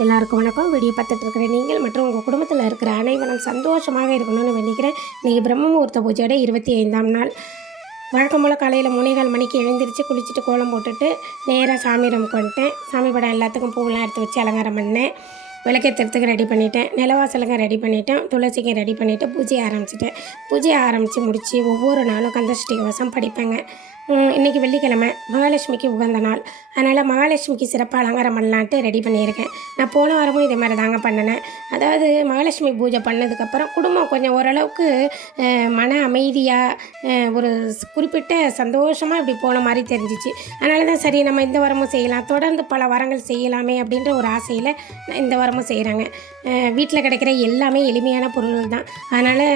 எல்லாருக்கும் வணக்கம். வீடியோ பார்த்துட்டு இருக்கிற நீங்கள் மற்றும் உங்கள் குடும்பத்தில் இருக்கிற அனைவரும் சந்தோஷமாக இருக்கணும்னு வேண்டிக்கிறேன். இன்றைக்கி பிரம்ம முகூர்த்த பூஜையோட 25ஆம் நாள். வழக்கம் போல் காலையில் 3:15 மணிக்கு எழுந்திரிச்சு குளிச்சுட்டு கோலம் போட்டுட்டு நேராக சாமி ரூமுக்கு வந்துட்டேன். சாமி படம் எல்லாத்துக்கும் பூவெல்லாம் எடுத்து வச்சு அலங்காரம் பண்ணேன். விளக்கேற்றுறதுக்கு ரெடி பண்ணிவிட்டேன். நிலவாசலுங்க ரெடி பண்ணிவிட்டேன். துளசிக்கு ரெடி பண்ணிவிட்டு பூஜையை ஆரம்பிச்சிட்டேன். பூஜையை ஆரம்பித்து முடித்து ஒவ்வொரு நாளும் கந்தசஷ்டி கவசம் படிப்பேங்க. இன்றைக்கி வெள்ளிக்கிழமை, மகாலட்சுமிக்கு உகந்த நாள். அதனால் மகாலட்சுமிக்கு சிறப்பாக அலங்காரம் பண்ணலான்ட்டு ரெடி பண்ணியிருக்கேன். நான் போன வாரமும் இதே மாதிரி தாங்க பண்ணினேன். அதாவது மகாலட்சுமி பூஜை பண்ணதுக்கப்புறம் குடும்பம் கொஞ்சம் ஓரளவுக்கு மன அமைதியாக ஒரு குறிப்பிட்ட சந்தோஷமாக இப்படி போன மாதிரி தெரிஞ்சிச்சு. அதனால தான் சரி நம்ம இந்த வாரமும் செய்யலாம், தொடர்ந்து பல வாரங்கள் செய்யலாமே அப்படின்ற ஒரு ஆசையில் நான் இந்த வாரமும் செய்கிறாங்க. வீட்டில் கிடைக்கிற எல்லாமே எளிமையான பொருள்கள் தான். அதனால்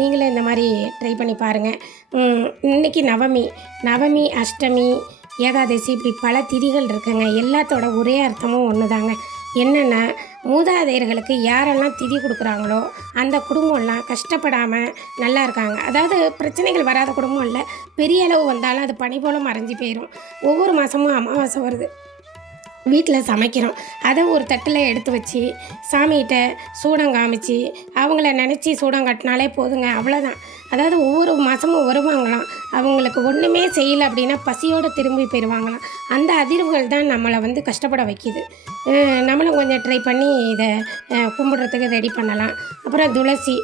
நீங்களும் இந்த மாதிரி ட்ரை பண்ணி பாருங்கள். இன்றைக்கி நவமி, அஷ்டமி, ஏகாதசி இப்படி பல திதிகள் இருக்குங்க. எல்லாத்தோட ஒரே அர்த்தமும் ஒன்று தாங்க. என்னென்னா, மூதாதையர்களுக்கு யாரெல்லாம் திதி கொடுக்குறாங்களோ அந்த குடும்பம்லாம் கஷ்டப்படாமல் நல்லா இருக்காங்க. அதாவது பிரச்சனைகள் வராத குடும்பம் இல்லை, பெரிய அளவு வந்தாலும் அது பனி போல் மறைஞ்சி போயிடும். ஒவ்வொரு மாதமும் அமாவாசை வருது, வீட்டில் சமைக்கிறோம். அதை ஒரு தட்டில் எடுத்து வச்சு சாமிகிட்ட சூடம் காமிச்சு அவங்கள நினச்சி சூடம் கட்டினாலே போதுங்க, அவ்வளோதான். அதாவது ஒவ்வொரு மாதமும் வருவாங்களாம், அவங்களுக்கு ஒன்றுமே செய்யலை அப்படின்னா பசியோடு திரும்பி போயிடுவாங்களாம். அந்த அதிர்வுகள் தான் நம்மளை கஷ்டப்பட வைக்கிது. நம்மளும் கொஞ்சம் ட்ரை பண்ணி இதை கும்பிட்றதுக்கு ரெடி பண்ணலாம். அப்புறம் துளசி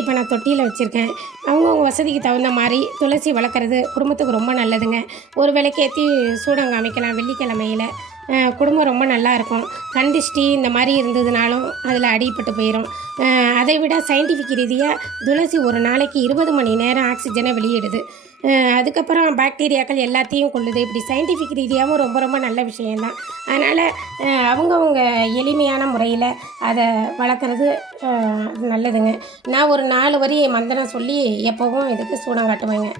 இப்போ நான் தொட்டியில் வச்சுருக்கேன். அவங்கவுங்க வசதிக்கு தகுந்த மாதிரி துளசி வளர்க்குறது குடும்பத்துக்கு ரொம்ப நல்லதுங்க. ஒரு விளக்கேற்றி சூடம் காமிக்கலாம் வெள்ளிக்கிழமையில். குடும்பம் ரொம்ப நல்லாயிருக்கும். கண்டிஷ்டி இந்த மாதிரி இருந்ததுனாலும் அதில் அடிபட்டு போயிடும். அதை விட சயின்டிஃபிக் ரீதியாக துளசி ஒரு நாளைக்கு 20 மணி நேரம் ஆக்சிஜனை வெளியிடுது. அதுக்கப்புறம் பாக்டீரியாக்கள் எல்லாத்தையும் கொள்ளுது. இப்படி சயின்டிஃபிக் ரீதியாகவும் ரொம்ப ரொம்ப நல்ல விஷயந்தான். அதனால் அவங்கவுங்க எளிமையான முறையில் அதை வளர்க்குறது நல்லதுங்க. நான் ஒரு 4 வரி மந்திரம் சொல்லி எப்போவும் இதுக்கு சூடம் காட்டுவேங்க.